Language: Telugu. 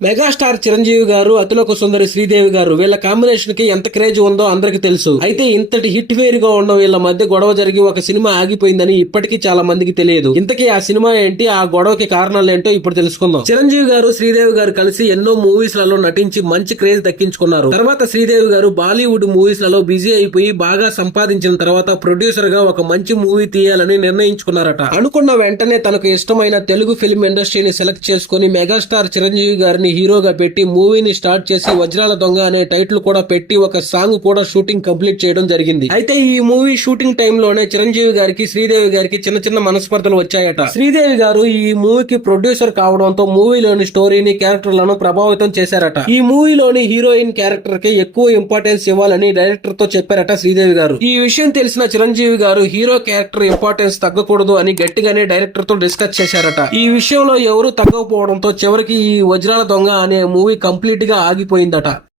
మెగాస్టార్ చిరంజీవి గారు అతిలోక సుందరి శ్రీదేవి గారు వీళ్ళ కాంబినేషన్కి ఎంత క్రేజ్ ఉందో అందరికి తెలుసు. అయితే ఇంతటి హిట్ ఫెయిర్గా ఉన్న వీళ్ళ మధ్య గొడవ జరిగి ఒక సినిమా ఆగిపోయిందని ఇప్పటికీ చాలా మందికి తెలియదు. ఇంతకీ ఆ సినిమా ఏంటి? ఆ గొడవకి కారణాలు ఏంటో ఇప్పుడు తెలుసుకుందాం. చిరంజీవి గారు శ్రీదేవి గారు కలిసి ఎన్నో మూవీస్లలో నటించి మంచి క్రేజ్ దక్కించుకున్నారు. తర్వాత శ్రీదేవి గారు బాలీవుడ్ మూవీస్లలో బిజీ అయిపోయి బాగా సంపాదించిన తర్వాత ప్రొడ్యూసర్గా ఒక మంచి మూవీ తీయాలని నిర్ణయించుకున్నారట. అనుకున్న వెంటనే తనకు ఇష్టమైన తెలుగు ఫిల్మ్ ఇండస్ట్రీని సెలెక్ట్ చేసుకుని మెగాస్టార్ చిరంజీవి గారిని హీరోగా పెట్టి మూవీని స్టార్ట్ చేసి వజ్రాల దొంగ అనే టైటిల్ కూడా పెట్టి ఒక సాంగ్ కూడా షూటింగ్ కంప్లీట్ చేయడం జరిగింది. అయితే ఈ మూవీ షూటింగ్ టైంలోనే చిరంజీవి గారికి శ్రీదేవి గారికి చిన్న చిన్న మనస్పర్ధలు వచ్చాయట. శ్రీదేవి గారు ఈ మూవీకి ప్రొడ్యూసర్ కావడంతో మూవీలోని స్టోరీని క్యారెక్టర్లను ప్రభావితం చేశారట. ఈ మూవీలోని హీరోయిన్ క్యారెక్టర్కి ఎక్కువ ఇంపార్టెన్స్ ఇవ్వాలని డైరెక్టర్తో చెప్పారట శ్రీదేవి గారు. ఈ విషయం తెలిసిన చిరంజీవి గారు హీరో క్యారెక్టర్ ఇంపార్టెన్స్ తగ్గకూడదు అని గట్టిగానే డైరెక్టర్తో డిస్కస్ చేశారట. ఈ విషయంలో ఎవరు తగ్గకపోవడంతో చివరికి ఈ వజ్రాల దొంగ అనే మూవీ కంప్లీట్గా ఆగిపోయిందట.